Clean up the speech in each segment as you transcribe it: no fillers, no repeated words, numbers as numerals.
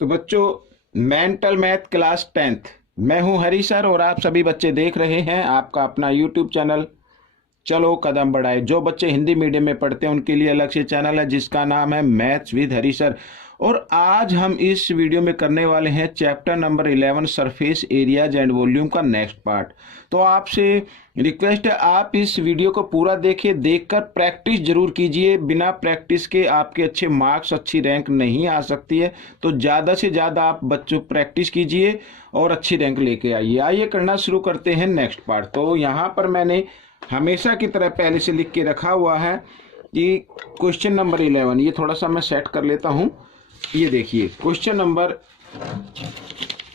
तो बच्चों, mental math class 10th, मैं हूं हरी सर और आप सभी बच्चे देख रहे हैं आपका अपना यूट्यूब चैनल चलो कदम बढ़ाए। जो बच्चे हिंदी मीडियम में पढ़ते हैं उनके लिए अलग से चैनल है जिसका नाम है मैथ्स विद हरी सर। और आज हम इस वीडियो में करने वाले हैं chapter number 11 surface areas and volume का नेक्स्ट पार्ट। तो आपसे रिक्वेस्ट है आप इस वीडियो को पूरा देखिए, देखकर प्रैक्टिस जरूर कीजिए। बिना प्रैक्टिस के आपके अच्छे मार्क्स, अच्छी रैंक नहीं आ सकती है। तो ज़्यादा से ज़्यादा आप बच्चों प्रैक्टिस कीजिए और अच्छी रैंक लेके आइए। आइए करना शुरू करते हैं नेक्स्ट पार्ट। तो यहाँ पर मैंने हमेशा की तरह पहले से लिख के रखा हुआ है कि क्वेश्चन नंबर 11, ये थोड़ा सा मैं सेट कर लेता हूँ। ये देखिए क्वेश्चन नंबर,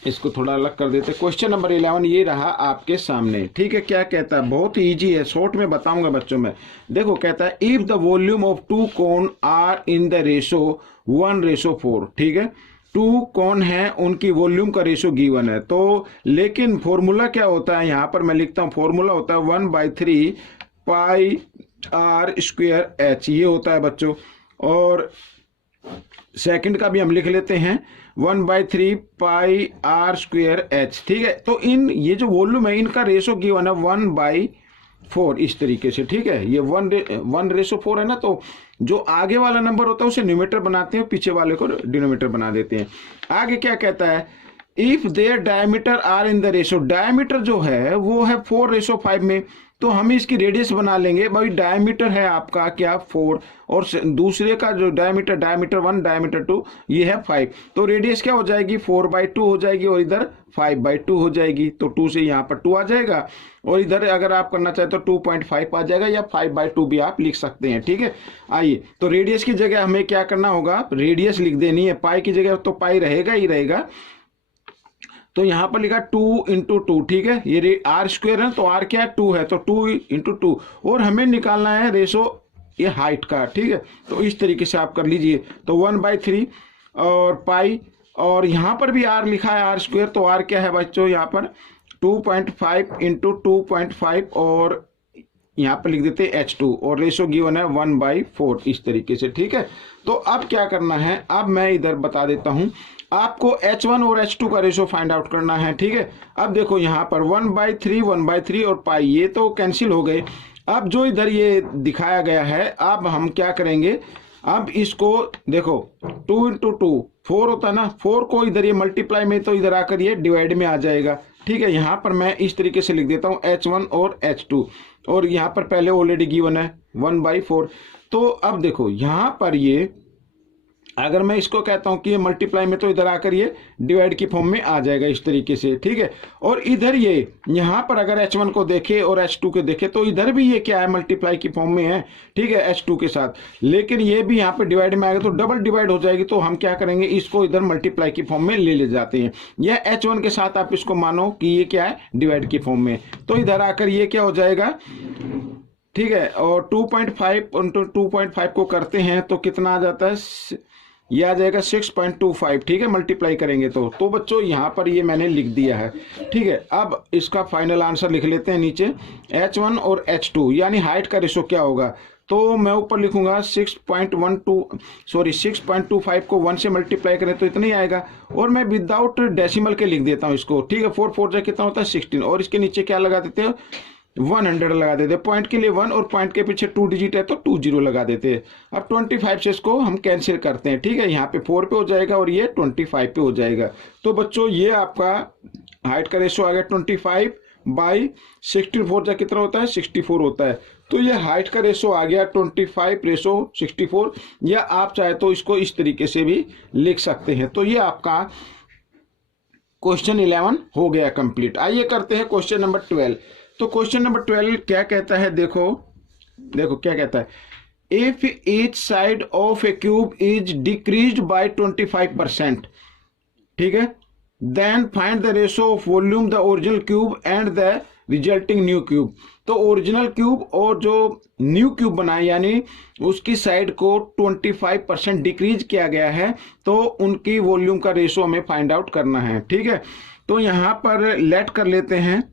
इसको थोड़ा अलग कर देते। क्वेश्चन नंबर 11 ये रहा आपके सामने, ठीक है। क्या कहता है, बहुत ही इजी है, शॉर्ट में बताऊंगा बच्चों में। देखो कहता है if the volume of two cone are in the ratio 1:4, ठीक है। टू कौन है, उनकी वॉल्यूम का रेशो गिवन है। तो लेकिन फॉर्मूला क्या होता है, यहां पर मैं लिखता हूं, फॉर्मूला होता है 1/3 पाई आर स्क्वायर एच, ये होता है बच्चों। और सेकंड का भी हम लिख लेते हैं 1/3 पाई आर स्क्वायर एच, ठीक है। तो इन ये जो वॉल्यूम है इनका रेशो गिवन है 1/4 इस तरीके से, ठीक है। ये 1:4 है ना, तो जो आगे वाला नंबर होता है उसे न्यूमेटर बनाते हैं, पीछे वाले को डिनोमिनेटर बना देते हैं। आगे क्या कहता है, if their diameter are in the ratio, diameter जो है वो है 4:5 में, तो हम इसकी रेडियस बना लेंगे। भाई डायमीटर है आपका क्या 4, और दूसरे का जो डायमीटर 1, डायमीटर 2, ये है 5, तो रेडियस क्या हो जाएगी 4/2 हो जाएगी और इधर 5/2 हो जाएगी। तो 2 से यहाँ पर 2 आ जाएगा और इधर अगर आप करना चाहे तो 2.5 आ जाएगा, या 5/2 भी आप लिख सकते हैं, ठीक है। आइए, तो रेडियस की जगह हमें क्या करना होगा, रेडियस लिख देनी है। पाई की जगह तो पाई रहेगा ही रहेगा, तो यहां पर लिखा 2 × 2, ठीक है। ये आर स्क्वायर है तो आर क्या है 2 है, तो 2 × 2, और हमें निकालना है रेशो ये हाइट का, ठीक है। तो इस तरीके से आप कर लीजिए। तो 1/3 और पाई, और यहां पर भी आर लिखा है आर स्क्वायर, तो आर क्या है बच्चों यहाँ पर 2.5 × 2.5, और यहाँ पर लिख देते हैं H2, और रेशो गिवन है 1/4 इस तरीके से, ठीक है। तो अब क्या करना है, अब मैं इधर बता देता हूं आपको H1 और H2 का रेशो फाइंड आउट करना है, ठीक है। अब देखो यहाँ पर 1/3 और पाई, ये तो कैंसिल हो गए। अब जो इधर ये दिखाया गया है, अब हम क्या करेंगे, अब इसको देखो 2 × 2 4 होता है ना, 4 को इधर ये मल्टीप्लाई में, तो इधर आकर ये डिवाइड में आ जाएगा, ठीक है। यहाँ पर मैं इस तरीके से लिख देता हूँ H1 और H2, और यहाँ पर पहले ऑलरेडी गिवन है 1/4। तो अब देखो यहाँ पर ये अगर मैं इसको कहता हूं कि ये मल्टीप्लाई में, तो इधर आकर ये डिवाइड की फॉर्म में आ जाएगा इस तरीके से, ठीक है। और इधर ये यहां पर अगर H1 को देखे और H2 को देखे, तो इधर भी ये क्या है, मल्टीप्लाई की फॉर्म में है, ठीक है, H2 के साथ। लेकिन ये भी यहाँ पे डिवाइड में आएगा तो डबल डिवाइड हो जाएगी, तो हम क्या करेंगे, इसको इधर मल्टीप्लाई की फॉर्म में ले जाते हैं। यह H1 के साथ आप इसको मानो कि ये क्या है, डिवाइड की फॉर्म में, तो इधर आकर ये क्या हो जाएगा, ठीक है। और 2.5 × 2.5 को करते हैं तो कितना आ जाता है, ये आ जाएगा 6.25, ठीक है, मल्टीप्लाई करेंगे तो बच्चों यहाँ पर ये मैंने लिख दिया है, ठीक है। अब इसका फाइनल आंसर लिख लेते हैं नीचे, H1 और H2 यानी हाइट का रेशो क्या होगा, तो मैं ऊपर लिखूंगा 6.25 को 1 से मल्टीप्लाई करें तो इतना ही आएगा, और मैं विदाउट डेसिमल के लिख देता हूँ इसको, ठीक है। 4 4 जा कितना होता है 16, और इसके नीचे क्या लगा देते हैं 100 लगा देते हैं, पॉइंट के लिए 1 और पॉइंट के पीछे 2 डिजिट है तो 20 लगा देते हैं। अब 25 से इसको हम कैंसिल करते हैं, ठीक है। यहाँ पे 4 पे हो जाएगा और ये 25 पे हो जाएगा। तो बच्चों ये आपका हाइट का रेशो आ गया 25/64 जा कितना होता है 64 होता है। तो ये हाइट का रेशो आ गया 25:64, या आप चाहे तो इसको इस तरीके से भी लिख सकते हैं। तो ये आपका क्वेश्चन 11 हो गया कंप्लीट। आइए करते हैं क्वेश्चन नंबर 12। तो क्वेश्चन नंबर 12 क्या कहता है, देखो क्या कहता है, if each side of a cube is decreased by 25%, ठीक है, then find the ratio of volume the original cube and the resulting new cube. तो ओरिजिनल क्यूब और जो न्यू क्यूब बनाए यानी उसकी साइड को 25% डिक्रीज किया गया है, तो उनकी वॉल्यूम का रेशो हमें फाइंड आउट करना है, ठीक है। तो यहां पर लेट कर लेते हैं,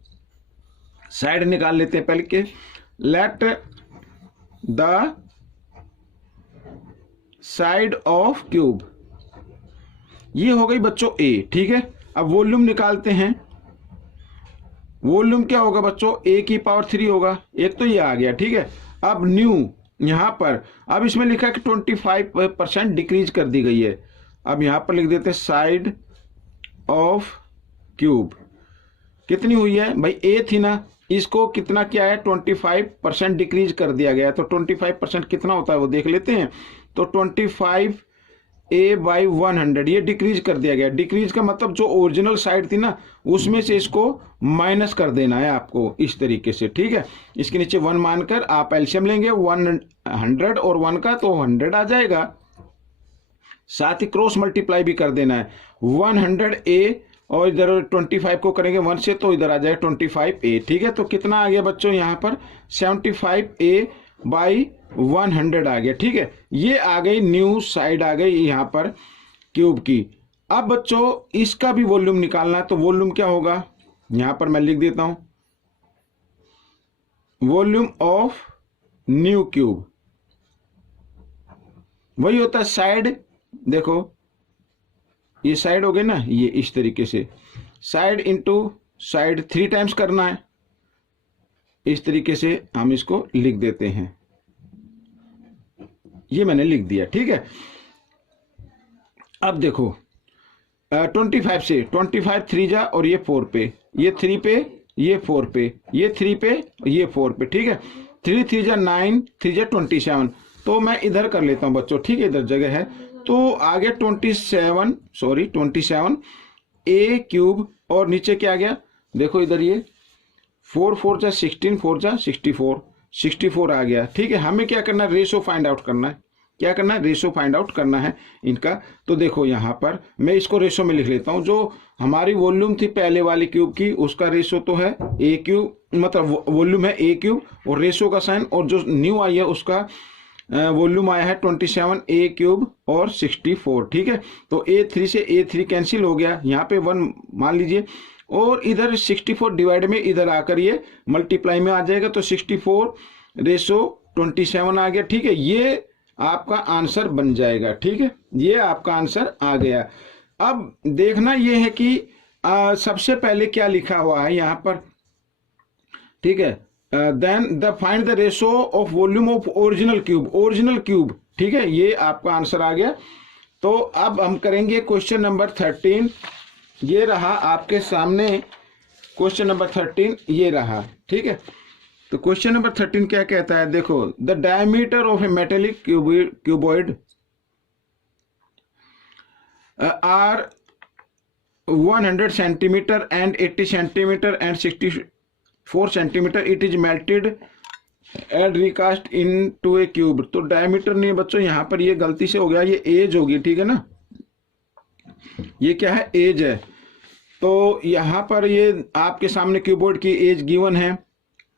साइड निकाल लेते हैं पहले के, let the side of cube ये हो गई बच्चों ए, ठीक है। अब वॉल्यूम निकालते हैं। वॉल्यूम क्या होगा बच्चों, ए की पावर 3 होगा, एक तो ये आ गया, ठीक है। अब न्यू यहां पर, अब इसमें लिखा है कि 25% डिक्रीज कर दी गई है। अब यहां पर लिख देते हैं साइड ऑफ क्यूब, कितनी हुई है भाई, ए थी ना, इसको कितना किया है 25% डिक्रीज कर दिया गया है। तो 25% कितना होता है वो देख लेते हैं। तो 25A/100 ये डिक्रीज कर दिया गया। डिक्रीज का मतलब जो ओरिजिनल साइड थी ना उसमें से इसको माइनस कर देना है आपको इस तरीके से, ठीक है। इसके नीचे 1 मानकर आप एलसीएम लेंगे 100 और 1 का, तो 100 आ जाएगा। साथ ही क्रॉस मल्टीप्लाई भी कर देना है, 100A और इधर 25 को करेंगे 1 से, तो इधर आ जाएगा 25A, ठीक है। तो कितना आ गया बच्चों यहाँ पर 75A/100 आ गया, ठीक है। ये आ गई न्यू साइड आ गई यहाँ पर क्यूब की। अब बच्चों इसका भी वॉल्यूम निकालना है, तो वॉल्यूम क्या होगा, यहाँ पर मैं लिख देता हूं, वॉल्यूम ऑफ न्यू क्यूब वही होता है साइड, देखो ये साइड हो गई ना, ये इस तरीके से साइड इंटू साइड 3 टाइम्स करना है, इस तरीके से हम इसको लिख देते हैं। ये मैंने लिख दिया, ठीक है। अब देखो 25 से 25 3 जा और ये 4 पे, ये 3 पे, ये 4 पे, ये 3 पे, ये 4 पे, ठीक है। 3 3 जा 9, 3 जा 27। तो मैं इधर कर लेता हूं बच्चों, ठीक है, इधर जगह है। तो आगे 27A³ और नीचे क्या आ गया, देखो इधर ये 4 4 जा 16, 4 जा 64 आ गया, ठीक है। हमें क्या करना है, रेशो फाइंड आउट करना है। क्या करना है, रेशो फाइंड आउट करना है इनका। तो देखो यहाँ पर मैं इसको रेशो में लिख लेता हूँ। जो हमारी वॉल्यूम थी पहले वाली क्यूब की, उसका रेशो तो है A³, मतलब वॉल्यूम है A³ और रेशो का साइन, और जो न्यू आई है उसका वॉल्यूम आया है 27A³ और 64, ठीक है। तो A3 से A3 कैंसिल हो गया, यहाँ पे 1 मान लीजिए, और इधर 64 डिवाइड में इधर आकर ये मल्टीप्लाई में आ जाएगा, तो 64/27 आ गया, ठीक है। ये आपका आंसर बन जाएगा, ठीक है। ये आपका आंसर आ गया। अब देखना ये है कि सबसे पहले क्या लिखा हुआ है यहाँ पर, ठीक है। Then the find the ratio of volume of original cube, ठीक है। ये आपका आंसर आ गया। तो अब हम करेंगे क्वेश्चन नंबर 13। ये रहा आपके सामने क्वेश्चन नंबर 13, ये रहा, ठीक है। तो क्वेश्चन नंबर 13 क्या कहता है, देखो, the diameter of a metallic cuboid are 100 centimeter and 80 centimeter and 64 centimeter, it is melted and recast into a cube. तो डायमीटर नहीं है बच्चों, यहां पर ये गलती से हो गया, ये एज होगी, ठीक है ना। ये क्या है, एज है। तो यहां पर ये आपके सामने क्यूबॉइड की एज गिवन है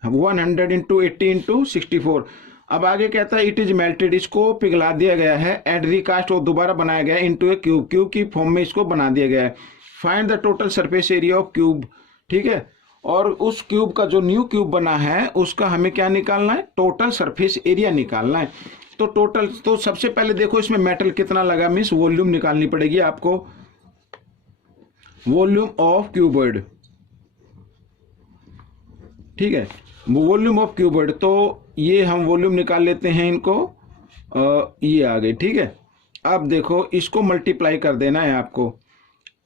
100 इंटू 80 इंटू 64। अब आगे कहता है इट इज मेल्टेड, इसको पिघला दिया गया है, एंड रिकास्ट और दोबारा बनाया गया इंटू ए क्यूब की फॉर्म में इसको बना दिया गया है। Find the total surface area of cube, ठीक है। और उस क्यूब का जो न्यू क्यूब बना है उसका हमें क्या निकालना है, टोटल सरफेस एरिया निकालना है। तो टोटल, तो सबसे पहले देखो इसमें मेटल कितना लगा, मीन्स वॉल्यूम निकालनी पड़ेगी आपको, वॉल्यूम ऑफ क्यूबॉइड, ठीक है, वॉल्यूम ऑफ क्यूबॉइड। तो ये हम वॉल्यूम निकाल लेते हैं इनको, ये आ गई, ठीक है। अब देखो इसको मल्टीप्लाई कर देना है आपको।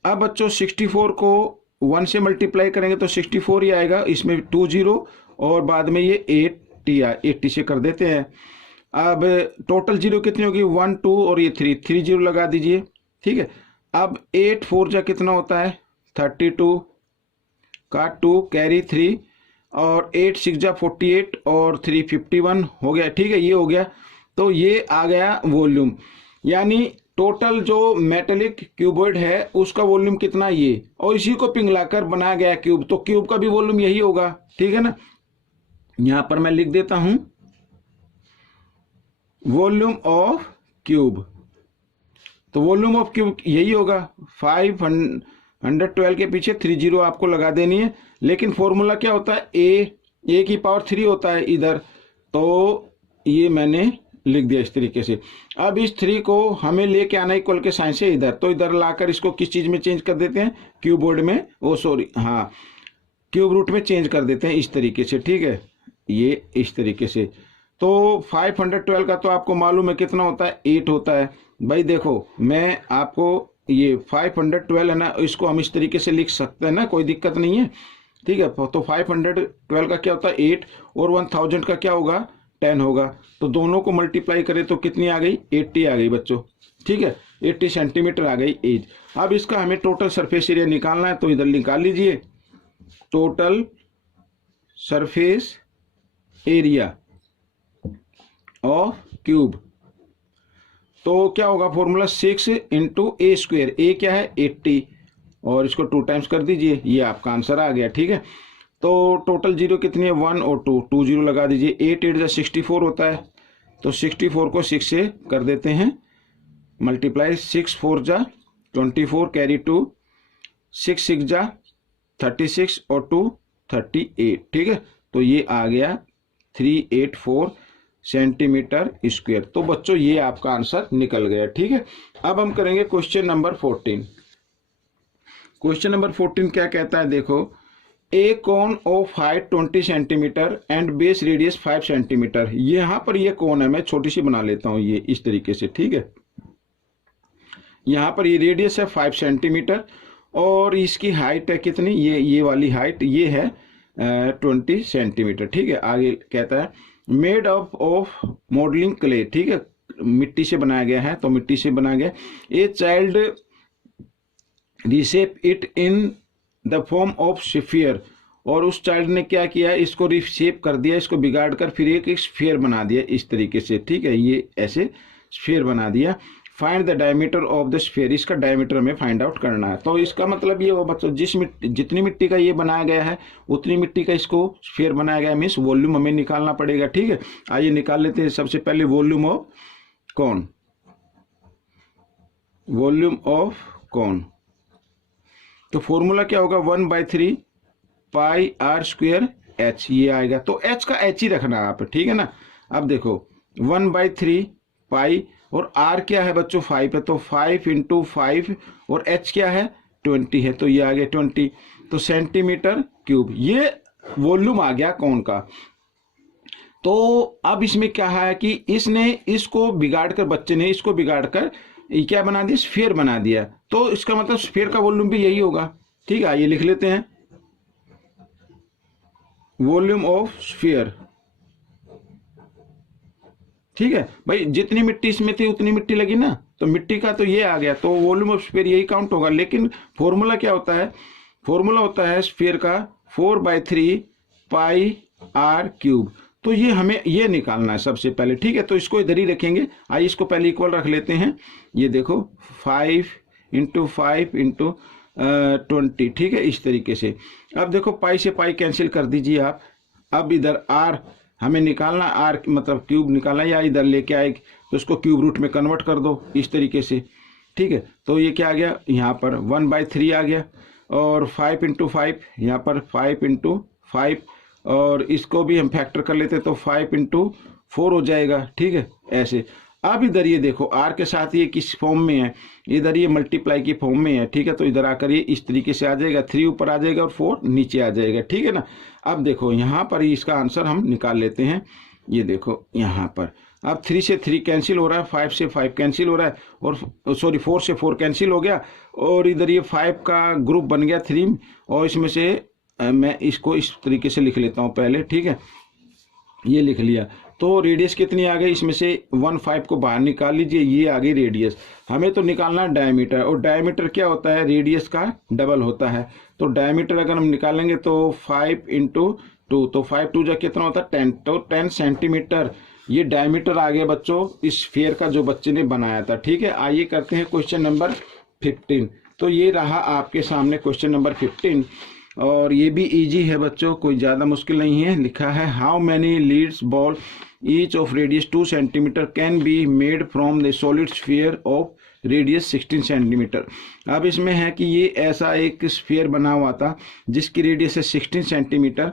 अब बच्चों 64 को 1 से मल्टीप्लाई करेंगे तो 64 ही आएगा, इसमें 2 0 और बाद में ये 80 से कर देते हैं। अब टोटल जीरो कितनी होगी, 1 2 और ये 3 0 लगा दीजिए, ठीक है। अब 8 4 जा कितना होता है 32 का 2 कैरी 3 और 8 6 जा 48 और 3 51 हो गया, ठीक है। ये हो गया, तो ये आ गया वॉल्यूम, यानी टोटल जो मेटेलिक क्यूबॉइड है उसका वॉल्यूम कितना ये, और इसी को पिघलाकर बनाया गया क्यूब, तो क्यूब का भी वॉल्यूम यही होगा, ठीक है ना। यहां पर मैं लिख देता हूं वॉल्यूम ऑफ क्यूब, तो वॉल्यूम ऑफ क्यूब यही होगा। 512 के पीछे 3 0 आपको लगा देनी है, लेकिन फॉर्मूला क्या होता है, ए की पावर 3 होता है इधर, तो ये मैंने लिख दिया इस तरीके से। अब इस 3 को हमें लेके आना इक्वल के साइन से इधर, तो इधर लाकर इसको किस चीज़ में चेंज कर देते हैं, क्यूब बोर्ड में, ओ सॉरी हाँ क्यूब रूट में चेंज कर देते हैं इस तरीके से, ठीक है, ये इस तरीके से। तो 512 का तो आपको मालूम है कितना होता है, 8 होता है। भाई देखो मैं आपको ये 512 है ना, इसको हम इस तरीके से लिख सकते हैं ना, कोई दिक्कत नहीं है, ठीक है। तो 512 का क्या होता है 8, और 1000 का क्या होगा 10 होगा, तो दोनों को मल्टीप्लाई करें तो कितनी आ गई 80 आ गई बच्चों, ठीक है, 80 सेंटीमीटर आ गई एज। अब इसका हमें टोटल सरफेस एरिया निकालना है, तो इधर निकाल लीजिए total surface area of cube. तो क्या होगा फॉर्मूला 6 इंटू ए स्क्वेयर, ए क्या है 80, और इसको 2 टाइम्स कर दीजिए, ये आपका आंसर आ गया, ठीक है। तो टोटल जीरो कितनी है 1 और 2, 2 जीरो लगा दीजिए। 8 8 64 होता है, तो 64 को 6 से कर देते हैं मल्टीप्लाई, 6 4 जा 24 कैरी 2, 6 6 जा 36 और 2 38, ठीक है। तो ये आ गया 384 सेंटीमीटर स्क्वायर। तो बच्चों ये आपका आंसर निकल गया, ठीक है। अब हम करेंगे क्वेश्चन नंबर 14। क्वेश्चन नंबर 14 क्या कहता है, देखो a cone of height 20 centimetre and base radius 5 centimetre. यहाँ पर ये कोन है, मैं छोटी सी बना लेता हूँ ये इस तरीके से, ठीक है। यहाँ पर ये रेडियस है 5 सेंटीमीटर और इसकी हाइट है कितनी, ये वाली हाइट ये है 20 सेंटीमीटर, ठीक है। आगे कहता है मेड ऑफ मॉडलिंग क्ले, ठीक है, मिट्टी से बनाया गया है, तो मिट्टी से बनाया गया। A child रिसेप it in the form of sphere, और उस चाइल्ड ने क्या किया, इसको रिशेप कर दिया, इसको बिगाड़ कर फिर एक स्फीयर बना दिया इस तरीके से, ठीक है, ये ऐसे स्फीयर बना दिया। Find the diameter of the sphere, इसका डायमीटर हमें फाइंड आउट करना है। तो इसका मतलब ये हो बच्चों, जितनी मिट्टी का ये बनाया गया है उतनी मिट्टी का इसको स्फीयर बनाया गया है, मीन्स वॉल्यूम हमें निकालना पड़ेगा, ठीक है। आइए निकाल लेते हैं। सबसे पहले वॉल्यूम ऑफ कौन, वॉल्यूम ऑफ कौन, तो फॉर्मूला क्या होगा 1/3 पाई आर स्क्वेयर एच, ये आएगा। तो एच का एच ही रखना आप, ठीक है ना। अब देखो 1/3 पाई, और आर क्या है बच्चों 5 है, तो 5 इंटू 5, और एच क्या है 20 है, तो ये आ गया 20, तो सेंटीमीटर क्यूब, ये वॉल्यूम आ गया कौन का। तो अब इसमें क्या है कि इसने इसको बिगाड़ कर, बच्चे ने इसको बिगाड़ कर ये क्या बना दिया, स्फीयर बना दिया, तो इसका मतलब स्फीयर का वॉल्यूम भी यही होगा, ठीक है। ये लिख लेते हैं वॉल्यूम ऑफ स्फीयर, ठीक है भाई। जितनी मिट्टी इसमें थी उतनी मिट्टी लगी ना, तो मिट्टी का तो ये आ गया, तो वॉल्यूम ऑफ स्फीयर यही काउंट होगा। लेकिन फॉर्मूला क्या होता है, फॉर्मूला होता है स्फीयर का 4/3 पाई आर क्यूब, तो ये हमें ये निकालना है सबसे पहले, ठीक है। तो इसको इधर ही रखेंगे, आइए इसको पहले इक्वल रख लेते हैं। ये देखो 5 इंटू 5 इंटू 20, ठीक है, इस तरीके से। अब देखो पाई से पाई कैंसिल कर दीजिए आप। अब इधर आर हमें निकालना, आर मतलब क्यूब निकालना, या इधर लेके आए तो उसको क्यूब रूट में कन्वर्ट कर दो इस तरीके से, ठीक है। तो ये क्या आ गया, यहाँ पर 1/3 आ गया, और 5 इंटू 5 यहाँ पर 5 इंटू 5, और इसको भी हम फैक्टर कर लेते तो 5 इंटू 4 हो जाएगा, ठीक है, ऐसे। अब इधर ये देखो आर के साथ ये किस फॉर्म में है, इधर ये मल्टीप्लाई की फॉर्म में है, ठीक है। तो इधर आकर ये इस तरीके से आ जाएगा, 3 ऊपर आ जाएगा और 4 नीचे आ जाएगा, ठीक है ना। अब देखो यहाँ पर इसका आंसर हम निकाल लेते हैं। ये देखो यहाँ पर अब 3 से 3 कैंसिल हो रहा है, 5 से 5 कैंसिल हो रहा है, और सॉरी 4 से 4 कैंसिल हो गया, और इधर ये 5 का ग्रुप बन गया 3, और इसमें से मैं इसको इस तरीके से लिख लेता हूँ पहले, ठीक है, ये लिख लिया। तो रेडियस कितनी आ गई, इसमें से 1/5 को बाहर निकाल लीजिए, ये आ गई रेडियस। हमें तो निकालना है डायमीटर, और डायमीटर क्या होता है, रेडियस का डबल होता है। तो डायमीटर अगर हम निकालेंगे तो 5 इंटू 2, तो 5 2 जा कितना होता है 10, तो 10 सेंटीमीटर ये डायमीटर आ गया बच्चों इस स्फीयर का जो बच्चे ने बनाया था, ठीक है। आइए करते हैं क्वेश्चन नंबर 15। तो ये रहा आपके सामने क्वेश्चन नंबर 15, और ये भी इजी है बच्चों, कोई ज़्यादा मुश्किल नहीं है। लिखा है how many leads ball each of radius 2 centimeter can be made from the solid sphere of radius 16 centimeter. अब इसमें है कि ये ऐसा एक स्फीयर बना हुआ था जिसकी रेडियस है 16 सेंटीमीटर,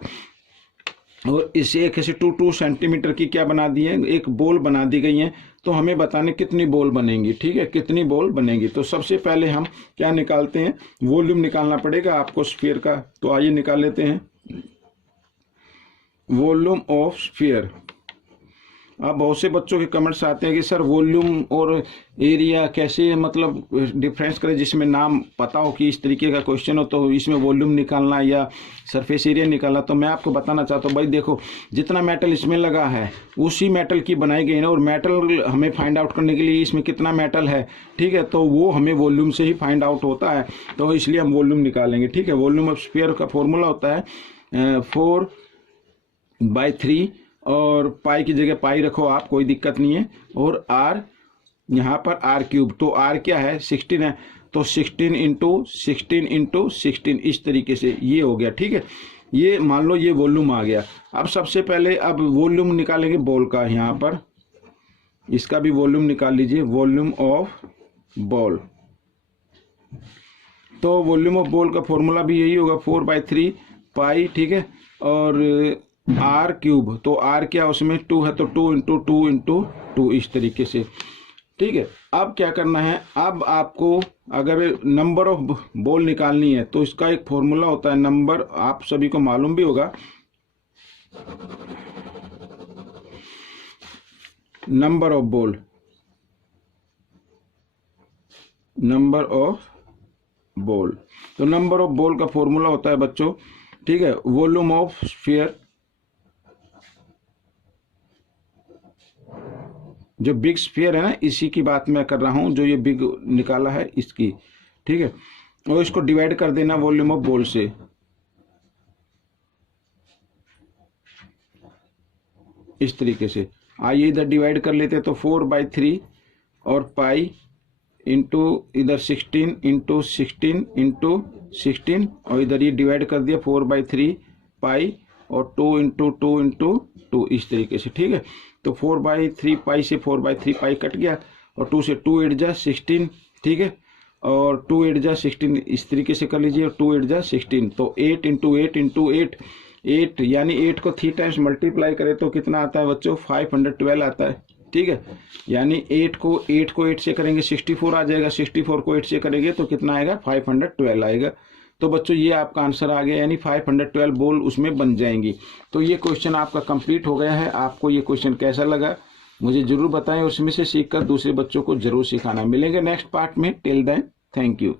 और इसे एक ऐसे 2 सेंटीमीटर की क्या बना दी है, एक बॉल बना दी गई है। तो हमें बताने कितनी बॉल बनेंगी, ठीक है, कितनी बॉल बनेंगी। तो सबसे पहले हम क्या निकालते हैं, वॉल्यूम निकालना पड़ेगा आपको स्फीयर का। तो आइए निकाल लेते हैं वॉल्यूम ऑफ स्फीयर। अब बहुत से बच्चों के कमेंट्स आते हैं कि सर वॉल्यूम और एरिया कैसे मतलब डिफरेंस करें, जिसमें नाम पता हो कि इस तरीके का क्वेश्चन हो तो इसमें वॉल्यूम निकालना या सरफेस एरिया निकालना। तो मैं आपको बताना चाहता हूँ भाई देखो, जितना मेटल इसमें लगा है उसी मेटल की बनाई गई ना, और मेटल हमें फाइंड आउट करने के लिए इसमें कितना मेटल है, ठीक है, तो वो हमें वॉल्यूम से ही फाइंड आउट होता है। तो इसलिए हम वॉल्यूम निकालेंगे, ठीक है। वॉल्यूम ऑफ स्फीयर का फॉर्मूला होता है 4/3 और पाई की जगह पाई रखो आप, कोई दिक्कत नहीं है। और आर यहाँ पर आर क्यूब, तो आर क्या है 16 है, तो 16 इंटू 16 इंटू 16 इस तरीके से ये हो गया, ठीक है। ये मान लो ये वॉल्यूम आ गया। अब सबसे पहले अब वॉल्यूम निकालेंगे बॉल का, यहाँ पर इसका भी वॉल्यूम निकाल लीजिए, वॉल्यूम ऑफ बॉल। तो वॉल्यूम ऑफ बॉल का फॉर्मूला भी यही होगा 4/3 पाई, ठीक है। और आर क्यूब, तो आर क्या उसमें 2 है, तो 2 इंटू 2 इंटू 2 इस तरीके से, ठीक है। अब क्या करना है, अब आपको अगर नंबर ऑफ बॉल निकालनी है तो इसका एक फॉर्मूला होता है, नंबर आप सभी को मालूम भी होगा, number of ball, number of ball. तो नंबर ऑफ बॉल का फॉर्मूला होता है बच्चों, ठीक है, वॉल्यूम ऑफ स्फीयर, जो बिग स्फीयर है ना इसी की बात मैं कर रहा हूं, जो ये बिग निकाला है इसकी, ठीक है। और इसको डिवाइड कर देना वॉल्यूम ऑफ बॉल से, इस तरीके से। आइए इधर डिवाइड कर लेते हैं, तो 4/3 और पाई इंटू इधर 16 इंटू 16 इंटू 16, और इधर ये डिवाइड कर दिया 4/3 पाई और 2 इंटू 2 इंटू 2 इस तरीके से, ठीक है। तो 4/3 पाई से 4/3 पाई कट गया, और 2 से 2 8 जा 16, ठीक है, और 2 8 जा 16 इस तरीके से कर लीजिए, और 2 8 जा 16, तो 8 इंटू 8 इंटू 8 8, यानी 8 को 3 टाइम्स मल्टीप्लाई करें तो कितना आता है बच्चों, 512 आता है, ठीक है। यानी 8 को 8 से करेंगे 64 आ जाएगा, 64 को 8 से करेंगे तो कितना आएगा, 512 आएगा। तो बच्चों ये आपका आंसर आ गया, यानी 512 बॉल उसमें बन जाएंगी। तो ये क्वेश्चन आपका कंप्लीट हो गया है। आपको ये क्वेश्चन कैसा लगा मुझे जरूर बताएं, और उसमें से सीखकर दूसरे बच्चों को जरूर सिखाना। मिलेंगे नेक्स्ट पार्ट में, टिल देन थैंक यू।